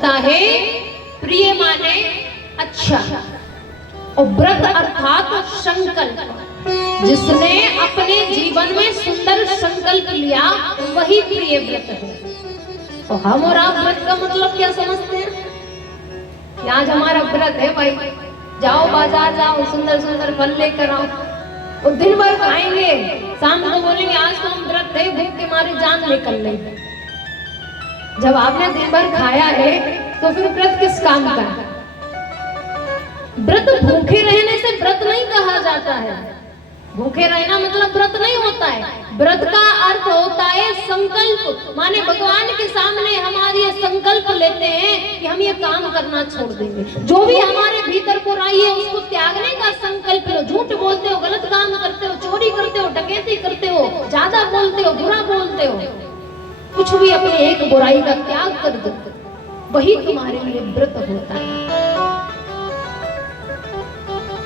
होता है प्रिय माने अच्छा, और व्रत अर्थात संकल्प। जिसने अपने जीवन में सुंदर संकल्प लिया वही प्रिय व्रत है। तो हम और आप व्रत का मतलब क्या समझते हैं? आज हमारा व्रत है भाई, जाओ बाजार जाओ, सुंदर सुंदर फल लेकर आओ, और दिन भर खाएंगे, शाम को बोलेंगे आज तो हम व्रत है, भूख के मारे जान निकल रही। जब आपने दिन भर खाया है तो फिर व्रत किस काम का है? व्रत भूखे रहने से व्रत नहीं कहा जाता है। भूखे रहना मतलब व्रत नहीं होता है। व्रत का अर्थ होता है संकल्प, माने भगवान के सामने हमारी ये संकल्प लेते हैं कि हम ये काम करना छोड़ देंगे। जो भी हमारे भीतर बुराई है उसको त्यागने का संकल्प लो। झूठ बोलते हो, गलत काम करते हो, चोरी करते हो, डकैती करते हो, ज्यादा बोलते हो, बुरा बोलते हो, कुछ भी अपने एक बुराई का त्याग कर दो, वही तुम्हारे लिए व्रत होता है।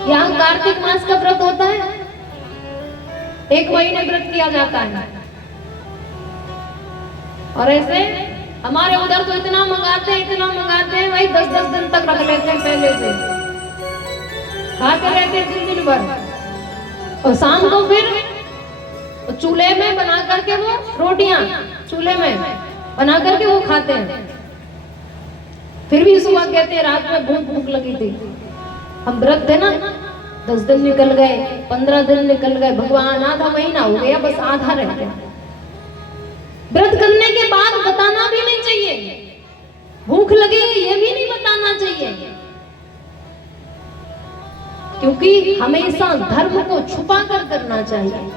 यहाँ कार्तिक मास का व्रत होता है, 1 महीने व्रत किया जाता है। और ऐसे हमारे उधर तो इतना मंगाते हैं भाई, 10-10 दिन तक रख लेते हैं, पहले से खाते रहते हैं दिन भर, और शाम को फिर चूल्हे में बना करके वो रोटियां चूल्हे में बना करके वो खाते हैं। फिर भी सुबह कहते हैं रात में बहुत भूख लगी थी। हम व्रत थे ना, 10 दिन निकल गए, 15 दिन निकल गए, भगवान आधा महीना हो गया, बस आधा रह गया। व्रत करने के बाद बताना भी नहीं चाहिए, भूख लगी ये भी नहीं बताना चाहिए, क्योंकि हमेशा धर्म को छुपा कर करना चाहिए।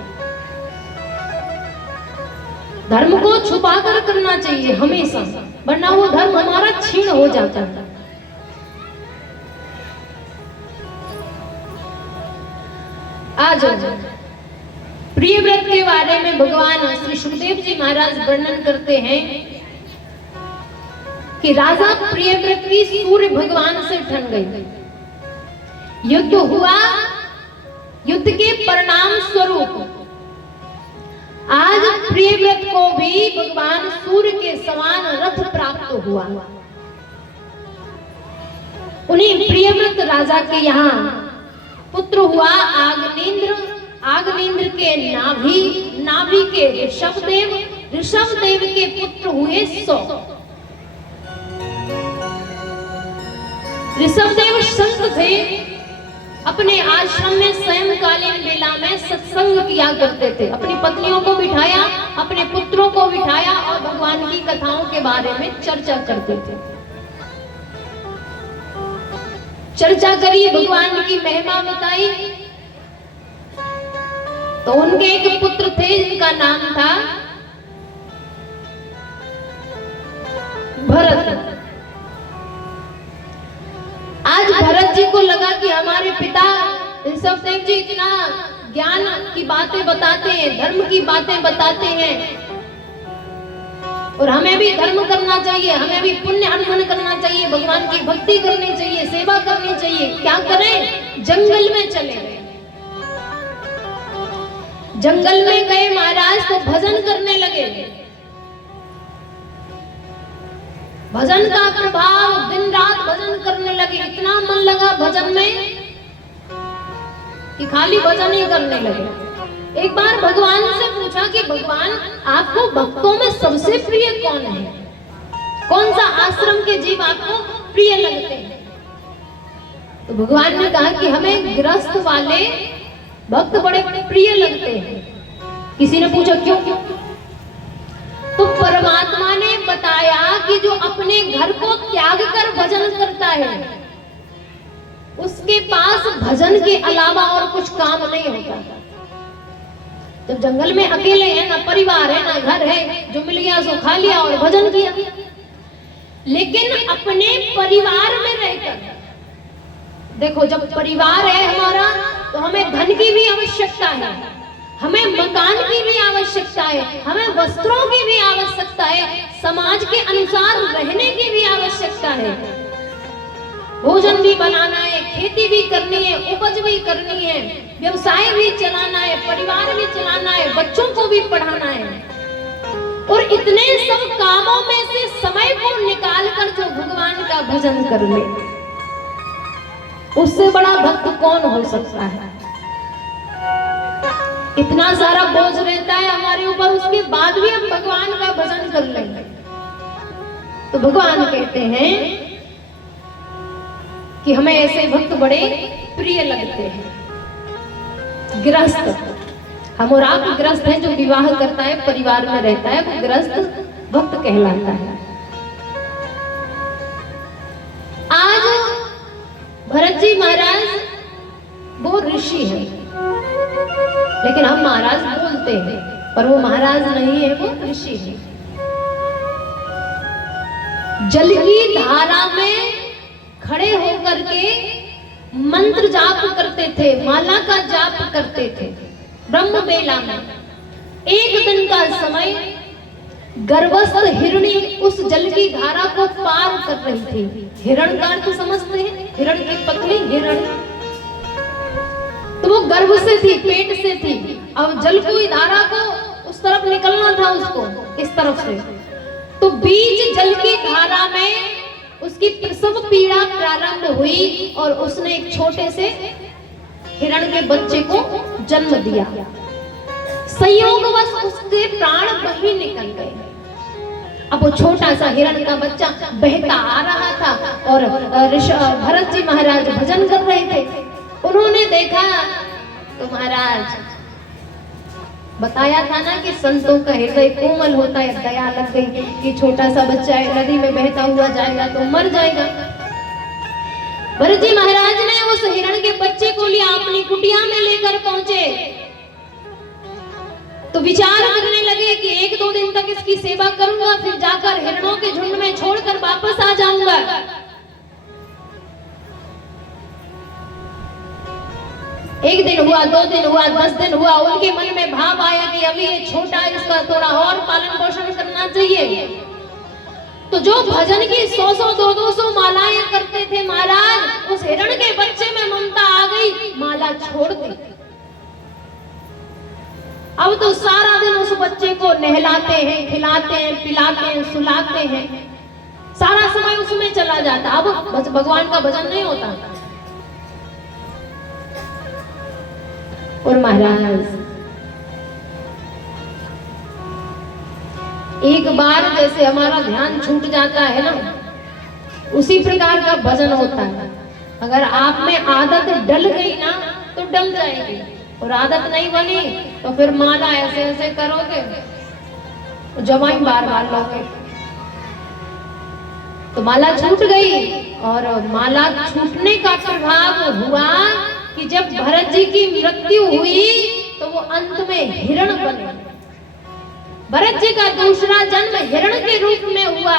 धर्म को छुपा कर करना चाहिए हमेशा, वरना वो धर्म हमारा छीन हो जाता है। आज प्रिय व्रत के बारे में भगवान श्री सुखदेव जी महाराज वर्णन करते हैं कि राजा प्रियव्रत की सूर्य भगवान से ठन गई। युद्ध हुआ, युद्ध के परिणाम स्वरूप आज प्रियव्रत को भी भगवान सूर्य के समान रथ प्राप्त हुआ। उन्हीं प्रियव्रत राजा के यहाँ पुत्र हुआ आग्नेन्द्र, आग्नेन्द्र के नाभि के ऋषभदेव, ऋषभदेव के पुत्र हुए 100। ऋषभदेव संत थे, अपने आश्रम में सायंकालीन बेला में सत्संग किया करते थे। अपनी पत्नियों को बिठाया, अपने पुत्रों को बिठाया और भगवान की कथाओं के बारे में चर्चा करते थे। चर्चा करी, भगवान की महिमा बताई। तो उनके एक पुत्र थे जिनका नाम था भरत। आज भरत जी को लगा कि हमारे पिता ऋषभदेव जी इतना ज्ञान की बातें बताते हैं, धर्म की बातें बताते हैं, और हमें भी धर्म करना चाहिए, हमें भी पुण्य अर्जन करना चाहिए, भगवान की भक्ति करनी चाहिए, सेवा करनी चाहिए। क्या करें? जंगल में चले गए। जंगल में गए महाराज तो भजन करने लगे। भजन का प्रभाव, दिन रात भजन करने लगे। इतना मन लगा भजन में कि खाली भजन ही करने लगे। एक बार भगवान से पूछा कि भगवान आपको भक्तों में सबसे प्रिय कौन है? कौन सा आश्रम के जीव आपको प्रिय लगते हैं? तो भगवान ने कहा कि हमें गृहस्थ वाले भक्त बड़े प्रिय लगते हैं। किसी ने पूछा क्यों? तो परमात्मा ने बताया कि जो अपने घर को त्याग कर भजन करता है उसके पास भजन के अलावा और कुछ काम नहीं होता। जब जंगल में अकेले हैं, ना परिवार है ना घर है, जो मिल गया सो खा लिया और भजन किया। लेकिन अपने परिवार में रहकर देखो, जब परिवार है हमारा तो हमें धन की भी आवश्यकता है, हमें मकान की भी आवश्यकता है, हमें वस्त्रों की भी आवश्यकता है, समाज के अनुसार रहने की भी आवश्यकता है। भोजन भी बनाना है, खेती भी करनी है, उपज भी करनी है, व्यवसाय भी चलाना है, परिवार भी चलाना है, बच्चों को भी पढ़ाना है। और इतने सब कामों में से समय को निकालकर जो भगवान भजन कर ले, उससे बड़ा भक्त कौन हो सकता है। इतना सारा बोझ रहता है हमारे ऊपर, उसके बाद भी हम भगवान का भजन कर लेंगे। तो भगवान कहते हैं कि हमें ऐसे भक्त बड़े प्रिय लगते हैं। गृहस्थ, हम और आप गृहस्थ हैं, जो विवाह करता है, परिवार में रहता है, वो गृहस्थ भक्त कहलाता है। आज भरत जी महाराज वो ऋषि है, लेकिन हम महाराज बोलते हैं, पर वो महाराज नहीं है, वो ऋषि है। जल की धारा में खड़े होकर के मंत्र जाप करते थे, माला का जाप करते थे। ब्रह्म बेला में एक दिन का समय गर्भस्थ हिरणी उस जल की धारा को पार कर रही थी। हिरण का अर्थ समझते हैं, हिरण की पत्नी हिरण, तो वो गर्भ से थी, पेट से थी। अब जल की धारा को उस तरफ निकलना था उसको, इस तरफ से, तो बीच जल की धारा में उसकी प्रसव पीड़ा प्रारंभ हुई और उसने एक छोटे से हिरण के बच्चे को जन्म दिया। संयोगवश उसके प्राण वहीं निकल गए। अब वो छोटा सा हिरण का बच्चा बहता आ रहा था और भरत जी महाराज भजन कर रहे थे। उन्होंने देखा तो महाराज, बताया था ना कि संतों का हृदय कोमल होता है, दया लग गई कि छोटा सा बच्चा है, नदी में बहता हुआ जाएगा तो मर जाएगा। भरत जी महाराज ने उस हिरण के बच्चे को लिया, अपनी कुटिया में लेकर पहुंचे, तो विचार करने लगे कि 1-2 दिन तक इसकी सेवा करूंगा, फिर जाकर हिरणों के झुंड में छोड़कर वापस आ जाऊंगा। एक दिन हुआ, 2 दिन हुआ, 10 दिन हुआ, उनके मन में भाव आया कि अभी ये छोटा है, इसका थोड़ा और पालन पोषण करना चाहिए। तो जो भजन की 100-100, 200 मालाएं करते थे महाराज, उस हिरण के बच्चे में ममता आ गई, माला छोड़ दी। अब तो सारा दिन उस बच्चे को नहलाते हैं, खिलाते हैं, पिलाते हैं, सुलाते हैं, सारा समय उसमें चला जाता। अब भगवान का भजन नहीं होता। और महाराज एक बार जैसे हमारा ध्यान छूट जाता है ना, उसी प्रकार का भजन होता है। अगर आप में आदत डल गई ना तो डल जाएगी, और आदत नहीं बनी तो फिर माला ऐसे ऐसे करोगे, जवाई बार-बार लोगे। तो माला छूट गई, और माला छूटने का प्रभाव हुआ कि जब भरत जी की मृत्यु हुई तो वो अंत में हिरण बने। भरत जी का दूसरा जन्म हिरण के रूप में हुआ,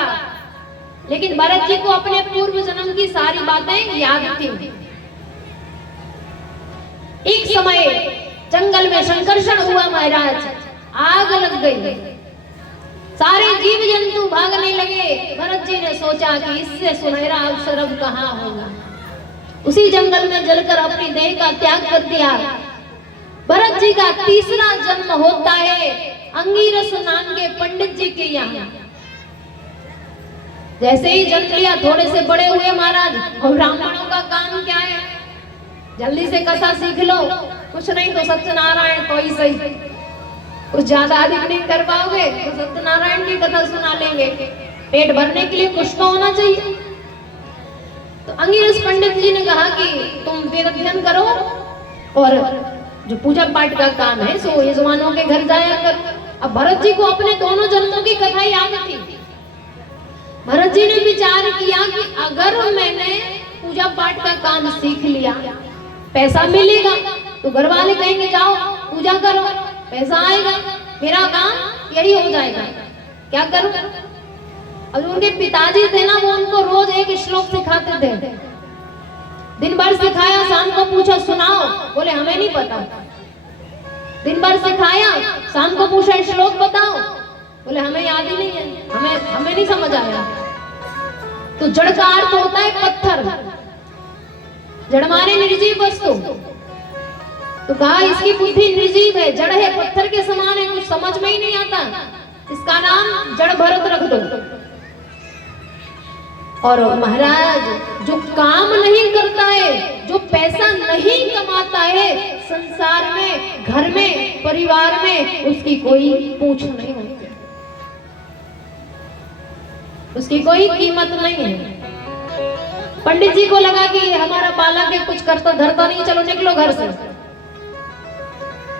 लेकिन भरत जी को अपने पूर्व जन्म की सारी बातें याद थी। एक समय जंगल में संकर्षण हुआ महाराज, आग लग गई, सारे जीव जंतु भागने लगे। भरत जी ने सोचा कि इससे सुनहरा अवसर अब कहाँ होगा, उसी जंगल में जलकर अपनी देह का त्याग कर दिया। भरत जी का तीसरा जन्म होता है अंगिरस नाम के पंडित जी के यहाँ। जैसे ही जन्म लिया, थोड़े से बड़े हुए महाराज, और ब्राह्मणों का काम क्या है, जल्दी से कथा सीख लो, कुछ नहीं तो सत्यनारायण तो ही सही, कुछ ज्यादा अधिक नहीं कर पाओगे तो सत्यनारायण की कथा सुना लेंगे, पेट भरने के लिए कुछ तो होना चाहिए। तो अंगिरस पंडित जी ने कहा कि तुम वेद अध्ययन करो और जो पूजा पाठ का काम है सो यजमानों के घर जाया करो। अब भरत जी को अपने दोनों जन्मों की कथा याद थी। भरत जी ने विचार किया कि अगर मैंने पूजा पाठ का काम सीख लिया, पैसा मिलेगा, तो घर वाले कहेंगे जाओ पूजा करो, पैसा आएगा, मेरा काम यही हो जाएगा, क्या करूं। अब उनके पिताजी थे ना, वो उनको रोज एक श्लोक सिखाते थे। दिन भर सिखाया, शाम को पूछा सुनाओ, बोले हमें नहीं पता। दिन भर सिखाया, शाम को पूछा श्लोक बताओ, बोले हमें याद ही नहीं है, हमें नहीं समझ आया। तो जड़ का अर्थ होता है पत्थर, जड़ माने निर्जीव वस्तु। तो कहा इसकी बुद्धि निर्जीव है, जड़ है, पत्थर के समान है, कुछ समझ में ही नहीं आता, इसका नाम जड़ भरत रख दो। और महाराज जो काम नहीं करता है, जो पैसा नहीं कमाता है, संसार में, घर में, परिवार में उसकी कोई पूछ नहीं होती, उसकी कोई कीमत नहीं है। पंडित जी को लगा कि हमारा बालक है, कुछ करता धरता नहीं, चलो निकलो घर से।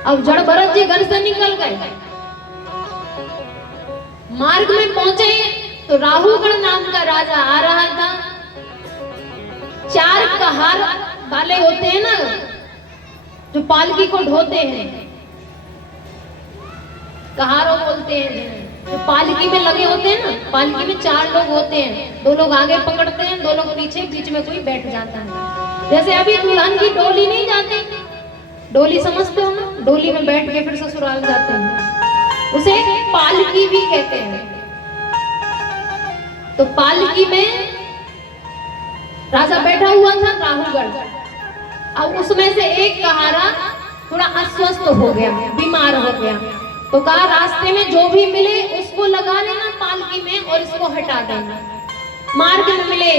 अब जड़ भरत जी घर से निकल गए, मार्ग में पहुंचे तो राहुगढ़ नाम का राजा आ रहा था। 4 कहार वाले होते हैं ना, जो पालकी को ढोते हैं, कहारों बोलते हैं, जो पालकी में लगे होते हैं ना। पालकी में 4 लोग होते हैं, 2 लोग आगे पकड़ते हैं, 2 लोग पीछे, बीच में कोई बैठ जाता है। जैसे अभी दुल्हन की डोली नहीं जाती, डोली समझते हो ना, डोली में बैठ के फिर ससुराल जाते हैं, उसे पालकी भी कहते हैं। तो पालकी में राजा बैठा हुआ था राहुगढ़। अब उसमें से एक कहारा थोड़ा अस्वस्थ हो गया, बीमार हो गया, तो कहा रास्ते में जो भी मिले उसको लगा लेना पालकी में और इसको हटा देना। मार्ग में मिले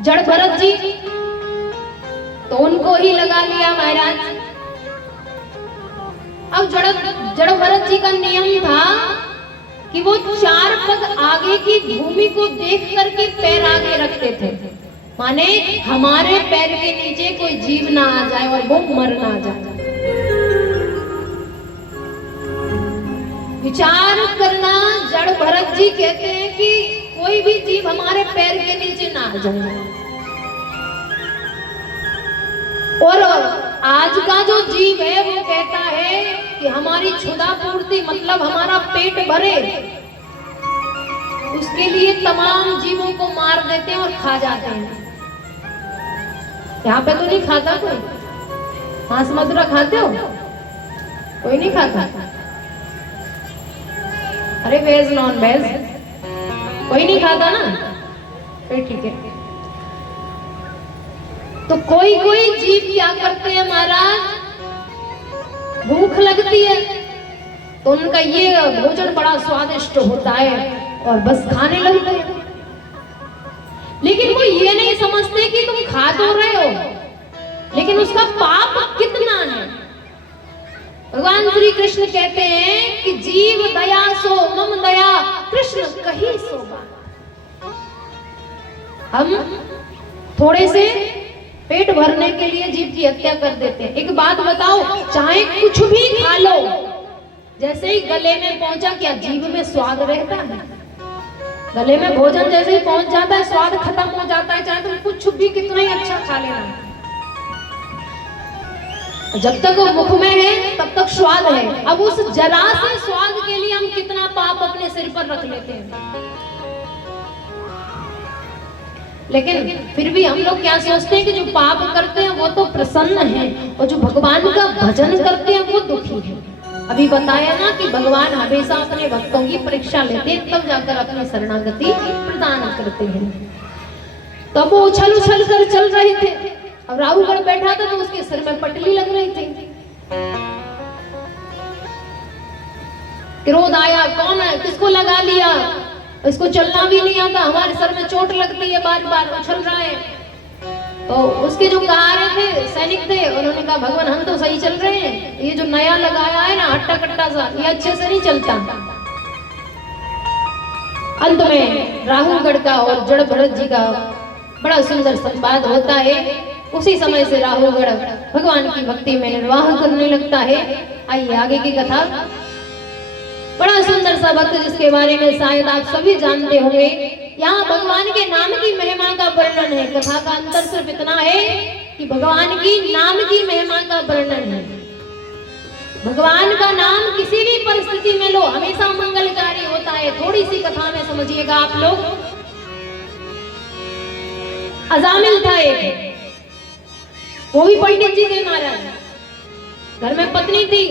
जड़ भरत जी, तो उनको ही लगा लिया महाराज। अब जड़ भरत जी का नियम था कि वो 4 पग आगे की भूमि को देख करके पैर आगे रखते थे, माने हमारे पैर के नीचे कोई जीव ना आ जाए और वो मर ना जाए। विचार करना, जड़ भरत जी कहते हैं कि कोई भी जीव हमारे पैर के नीचे ना आ जाए। और आज का जो जीव है वो कहता है कि हमारी क्षुधा पूर्ति, मतलब हमारा पेट भरे, उसके लिए तमाम जीवों को मार देते हैं और खा जाते हैं। यहाँ पे तो नहीं खाता कोई, मांस मदिरा खाते हो? कोई नहीं खाता? अरे वेज नॉन वेज कोई नहीं खाता ना, फिर ठीक है। तो कोई कोई जीव क्या करते हैं महाराज, भूख लगती है तो उनका ये भोजन बड़ा स्वादिष्ट होता है और बस खाने लगते हैं। लेकिन वो ये नहीं समझते कि तुम खा तो रहे हो, लेकिन उसका पाप कितना है। भगवान श्री कृष्ण कहते हैं कि जीव दया सो मम दया, कृष्ण कही सोबा। हम थोड़े से पेट भरने के लिए जीव की हत्या कर देते हैं। एक बात बताओ, चाहे कुछ भी खा लो, जैसे ही गले में पहुंचा क्या जीभ में स्वाद रहता है? गले में भोजन जैसे ही पहुंच जाता है स्वाद खत्म हो जाता है, चाहे तुम कुछ भी कितना ही अच्छा खा लेना, जब तक वो मुख में है तब तक स्वाद है। अब उस जरा से स्वाद के लिए हम कितना पाप अपने सिर पर रख लेते हैं। लेकिन फिर भी हम लोग क्या सोचते हैं कि जो पाप करते हैं वो तो प्रसन्न हैं और जो भगवान का भजन करते हैं वो दुखी हैं। अभी बताया ना कि भगवान हमेशा अपने भक्तों की परीक्षा लेते हैं, तब जाकर अपनी शरणागति प्रदान करते हैं। तब वो उछल उछल कर चल रहे थे, अब राहुगढ़ बैठा था तो उसके सिर में पटली लग रही थी। क्रोध आया, कौन है, किसको लगा लिया, इसको चलना भी नहीं आता, हमारे सर में चोट लगती है, बार बार उछल रहा है। तो उसके जो कहारे थे, सैनिक थे, उन्होंने कहा भगवान हम तो सही चल रहे हैं, ये जो नया लगाया है ना हट्टा कट्टा सा, ये अच्छे से नहीं चलता। अंत में राहुगढ़ का और जड़ भरत जी का बड़ा सुंदर संवाद होता है। उसी समय से राहुगढ़ भगवान की भक्ति में निर्वाह करने लगता है। आइए आगे की कथा। बड़ा सुंदर सा भक्त जिसके बारे में शायद आप सभी जानते होंगे। यहाँ भगवान के नाम की महिमा का वर्णन है। कथा का अंतर सिर्फ इतना है कि भगवान की नाम की महिमा का वर्णन है। भगवान का नाम किसी भी परिस्थिति में लो, हमेशा मंगलकारी होता है। थोड़ी सी कथा में समझिएगा आप लोग। अजामिल था एक, वो भी पंडित जी के महाराज। घर में पत्नी थी,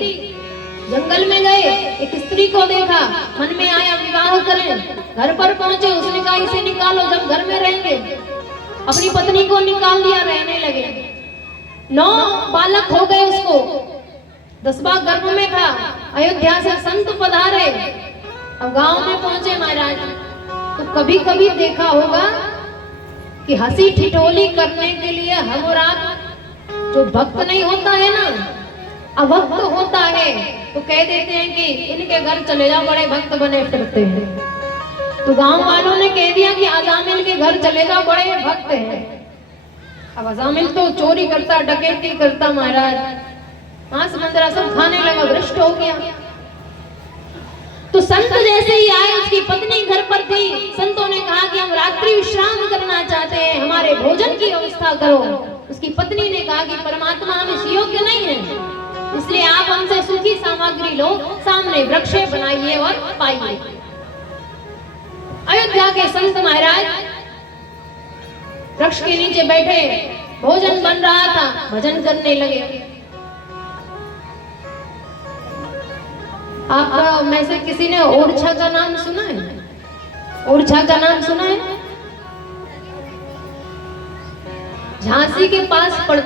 जंगल में गए, एक स्त्री को देखा, मन में आया विवाह करें। घर पर पहुंचे, उसने कहा इसे निकालो, जब घर में रहेंगे। अपनी पत्नी को निकाल दिया, रहने लगे। 9 बालक हो गए उसको, 10वां गर्भ में था। अयोध्या से संत पधारे, अब गांव में पहुंचे महाराज। तो कभी कभी देखा होगा कि हंसी ठिठोली करने के लिए हम और आप जो भक्त नहीं होता है ना, अभक्त होता है, तो कह देते हैं कि इनके घर चले जाओ, बड़े भक्त बने फिरते हैं। तो गांव वालों ने कह दिया कि अजामिल के घर चले जाओ, बड़े भक्त हैं। अब अजामिल तो चोरी करता, डकैती करता महाराज, मांस मंदरा सब खाने लगा, भ्रष्ट हो गया। तो संत जैसे ही आए, उसकी पत्नी घर पर थी, संतों ने कहा कि हम रात्रि विश्राम करना चाहते हैं, हमारे भोजन की व्यवस्था करो। उसकी पत्नी ने कहा कि परमात्मा हम इस योग्य नहीं है, इसलिए आप हमसे सूखी सामग्री लो, सामने वृक्ष बनाइए और पाइए। अयोध्या के संत महाराज वृक्ष के नीचे बैठे, भोजन बन रहा था, भजन करने लगे। आप में से किसी ने ओरछा का नाम सुना है? ओरछा का नाम सुना है? झांसी के पास पड़ता